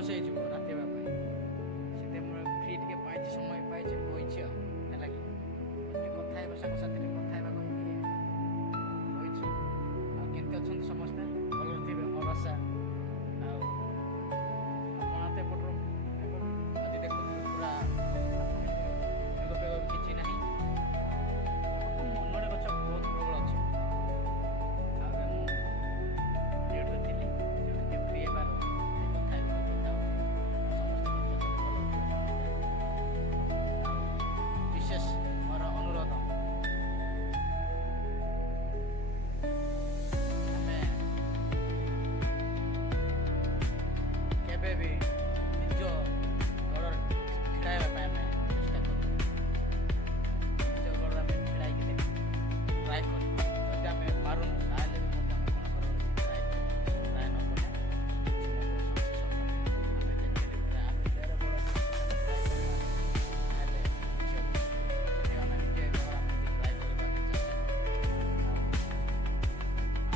Loss ହେଇଯିବ ରାତି ହେବା ପାଇଁ। ସେଥିପାଇଁ ମୁଁ ଫ୍ରି ଟିକେ ପାଇଛି, ସମୟ ପାଇଛି, ବଇଛି ଆଉ ହେଲା କି ଟିକେ କଥା ହେବା ସାଙ୍ଗସାଥିରେ କଥା ହେବା କହିକି ବଇଛି। ଆଉ କେମିତି ଅଛନ୍ତି ସମସ୍ତେ? ଭଲରେ ଥିବେ ମୋର ଆଶା। ଆଉ ଆପଣ ତ ଏପଟରୁ ଆଜି ଦେଖୁଥିବେ ପୁରା ମେଘ ଫେଘ କିଛି ନାହିଁ। ମନରେ ଗଛ ବହୁତ ପ୍ରବଳ ଅଛି। ଆଉ ଏବେ ମୁଁ ଡ୍ୟୁଟିରେ ଥିଲି, ଡ୍ୟୁଟି ଟିକେ ଫ୍ରି ହେବାର କଥା ହେବି କଥା ହେଉଛି। ସମସ୍ତେ କେମିତି ଅଛନ୍ତି? ଭଲ ଥିବେ ସମସ୍ତେ। ବିଶେଷ ମୋର ଅନୁରୋଧ, ଆମେ କେବେ ବି ନିଜ ଗୋଡ଼ରେ ଛିଡ଼ା ହେବା ପାଇଁ ଆମେ ଚେଷ୍ଟା କରୁ। ନିଜ ଗୋଡ଼ରେ ଆମେ ଛିଡ଼ା ହେଇକି ଦେଖ ଟ୍ରାଏ କରୁ। ଯଦି ଆମେ ପାରୁନୁ ତାହେଲେ ବି ମଧ୍ୟ ଆମେ କ'ଣ କରିବାର ଅଛି, ଟ୍ରାଏ କରୁ। ଟ୍ରାଏ ନ କଲେ କିଛି ମଧ୍ୟ ସକ୍ସେସ୍ ହେବନି। ଆମେ ଯେମିତି ହେଲେ ପୁରା ଦେହରେ ବଳ ଅଛି, ଟ୍ରାଏ କରିବା ତାହେଲେ କିଛି ହେବନି। ସେଥିପାଇଁ ଆମେ ନିଜେ ଗୋଡ଼ ଆମେ ନିଜେ ଟ୍ରାଏ କରିବାକୁ ଚେଷ୍ଟା କରୁ।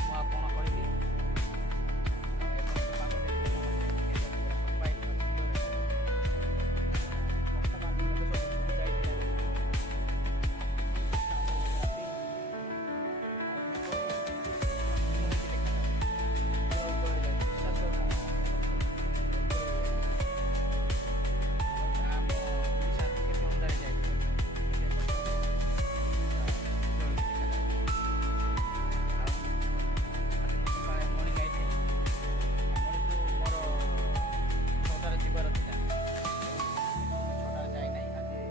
ମୁଁ ଆଉ କ'ଣ କହିବି? ବର୍ତ୍ତମାନ ମର୍ଣ୍ଣିଂ ଆଇଥିଲି। ମଣିକୁ ମୋର 6ଟାରେ ଯିବାର ଥିଲା, 6ଟାରେ ଯାଇନାହିଁ। ଆଜି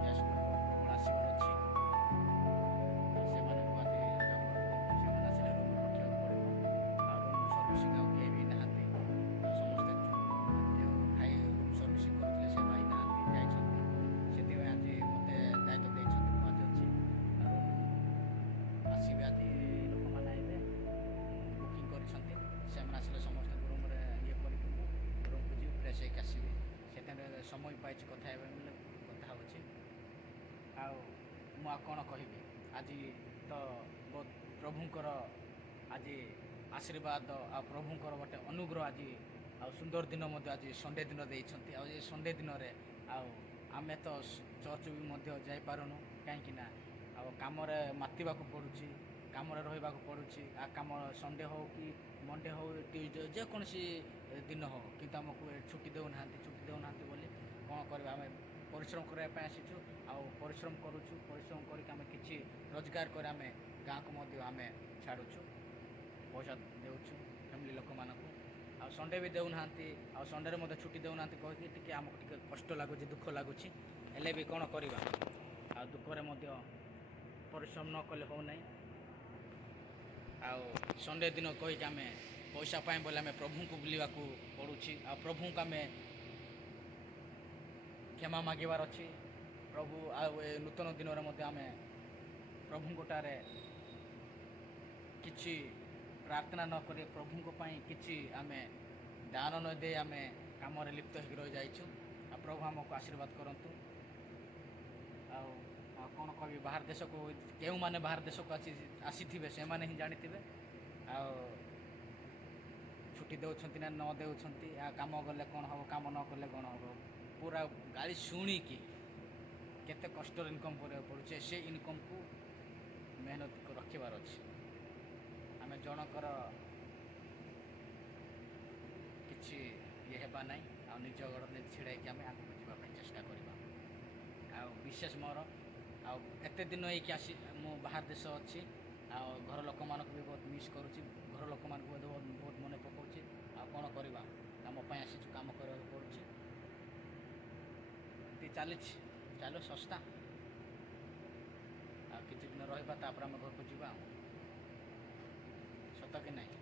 ଗ୍ୟାସ୍ ଲୋକ ପ୍ରବଳ ଆସିବାର ଅଛି। ଆଉ ସେମାନଙ୍କୁ ଆଜି ସେମାନେ ଆସିଲେ ରୁମ୍ ରଖିବାକୁ ପଡ଼ିବ। ଆଉ ରୁମ୍ ସର୍ଭିସିଂ ଆଉ କେହି ବି ନାହାନ୍ତି। ଆଉ ସମସ୍ତେ ଯେଉଁ ଭାଇ ରୁମ୍ ସର୍ଭିସିଂ କରୁଥିଲେ ସେ ଭାଇ ନାହାନ୍ତି, ଯାଇଛନ୍ତି। ସେଥିପାଇଁ ଆଜି ମୋତେ ଦାୟିତ୍ୱ ଦେଇଛନ୍ତି, ମୁଁ ଆଜି ଅଛି। ଆଉ ଆସିବେ ଆଜି ଲୋକମାନେ ଆଇବେ, ବୁକିଂ କରିଛନ୍ତି। ସେମାନେ ଆସିଲେ ସମସ୍ତଙ୍କୁ ରୁମ୍ରେ ଇଏ କରିକି ମୁଁ ରୁମ୍କୁ ଯିବି, ଫ୍ରେଶ୍ ହେଇକି ଆସିବି। ସେଥିପାଇଁ ସମୟ ପାଇଛି କଥା ହେବା ବେଲେ କଥା ହେଉଛି। ଆଉ ମୁଁ ଆଉ କ'ଣ କହିବି? ଆଜି ତ ବହୁତ ପ୍ରଭୁଙ୍କର ଆଜି ଆଶୀର୍ବାଦ ଆଉ ପ୍ରଭୁଙ୍କର ଗୋଟେ ଅନୁଗ୍ରହ ଆଜି, ଆଉ ସୁନ୍ଦର ଦିନ ମଧ୍ୟ ଆଜି ସଣ୍ଡେ ଦିନ ଦେଇଛନ୍ତି। ଆଉ ଏ ସଣ୍ଡେ ଦିନରେ ଆଉ ଆମେ ତ ଚର୍ଚ୍ଚ ବି ମଧ୍ୟ ଯାଇପାରୁନୁ, କାହିଁକିନା ଆଉ କାମରେ ମାତିବାକୁ ପଡ଼ୁଛି, କାମରେ ରହିବାକୁ ପଡ଼ୁଛି। ଆଉ କାମ ସଣ୍ଡେ ହେଉ କି ମଣ୍ଡେ ହେଉ, ଟ୍ୟୁଜଡ଼େ, ଯେକୌଣସି ଦିନ ହେଉ, କିନ୍ତୁ ଆମକୁ ଛୁଟି ଦେଉନାହାନ୍ତି ବୋଲି କ'ଣ କରିବା? ଆମେ ପରିଶ୍ରମ କରିବା ପାଇଁ ଆସିଛୁ। ଆଉ ପରିଶ୍ରମ କରୁଛୁ, ପରିଶ୍ରମ କରିକି ଆମେ କିଛି ରୋଜଗାର କରି ଆମେ ଗାଁକୁ ମଧ୍ୟ ଆମେ ଛାଡ଼ୁଛୁ, ପଇସା ଦେଉଛୁ ଫ୍ୟାମିଲି ଲୋକମାନଙ୍କୁ। ଆଉ ସଣ୍ଡେ ବି ଦେଉନାହାନ୍ତି, ଆଉ ସଣ୍ଡେରେ ମଧ୍ୟ ଛୁଟି ଦେଉନାହାନ୍ତି କହିକି ଟିକେ ଆମକୁ ଟିକେ କଷ୍ଟ ଲାଗୁଛି, ଦୁଃଖ ଲାଗୁଛି। ହେଲେ ବି କ'ଣ କରିବା? ଆଉ ଦୁଃଖରେ ମଧ୍ୟ ପରିଶ୍ରମ ନ କଲେ ହେଉନାହିଁ। ଆଉ ସଣ୍ଡେ ଦିନ କହିକି ଆମେ ପଇସା ପାଇଁ ବୋଲେ ଆମେ ପ୍ରଭୁଙ୍କୁ ବୁଲିବାକୁ ପଡ଼ୁଛି। ଆଉ ପ୍ରଭୁଙ୍କୁ ଆମେ କ୍ଷମା ମାଗିବାର ଅଛି। ପ୍ରଭୁ ଆଉ ଏ ନୂତନ ଦିନରେ ମଧ୍ୟ ଆମେ ପ୍ରଭୁଙ୍କଠାରେ କିଛି ପ୍ରାର୍ଥନା ନ କରି, ପ୍ରଭୁଙ୍କ ପାଇଁ କିଛି ଆମେ ଦାନ ନ ଦେଇ ଆମେ କାମରେ ଲିପ୍ତ ହୋଇକି ରହିଯାଇଛୁ। ଆଉ ପ୍ରଭୁ ଆମକୁ ଆଶୀର୍ବାଦ କରନ୍ତୁ। ଆଉ ଆଉ କ'ଣ କହିବି? ବାହାର ଦେଶକୁ କେଉଁମାନେ ବାହାର ଦେଶକୁ ଆସିଥିବେ ସେମାନେ ହିଁ ଜାଣିଥିବେ। ଆଉ ଛୁଟି ଦେଉଛନ୍ତି ନା ନ ଦେଉଛନ୍ତି, ଆଉ କାମ ଗଲେ କ'ଣ ହେବ, କାମ ନ କଲେ କ'ଣ ହେବ, ପୁରା ଗାଳି ଶୁଣିକି କେତେ କଷ୍ଟରେ ଇନକମ୍ କରିବାକୁ ପଡ଼ୁଛି। ସେ ଇନକମ୍କୁ ମେହନତ ରଖିବାର ଅଛି। ଆମେ ଜଣଙ୍କର କିଛି ଇଏ ହେବା ନାହିଁ। ଆଉ ନିଜ ଗୋଡ଼ରେ ଛିଡ଼ାଇକି ଆମେ ଆଗକୁ ଯିବା ପାଇଁ ଚେଷ୍ଟା କରିବା। ଆଉ ବିଶେଷ ମୋର ଆଉ ଏତେ ଦିନ ହେଇକି ମୁଁ ବାହାର ଦେଶ ଅଛି। ଆଉ ଘର ଲୋକମାନଙ୍କୁ ବି ବହୁତ ମିସ୍ କରୁଛି, ଘର ଲୋକମାନଙ୍କୁ ମଧ୍ୟ ବହୁତ ମନେ ପକାଉଛି। ଆଉ କ'ଣ କରିବା? କାମ ପାଇଁ ଆସିଛୁ, କାମ କରିବାକୁ ପଡ଼ୁଛି। ଏମିତି ଚାଲିଛି, ଚାଲୁ ଶସ୍ତା। ଆଉ କିଛି ଦିନ ରହିବା, ତାପରେ ଆମେ ଘରକୁ ଯିବା। ସତ କି ନାହିଁ?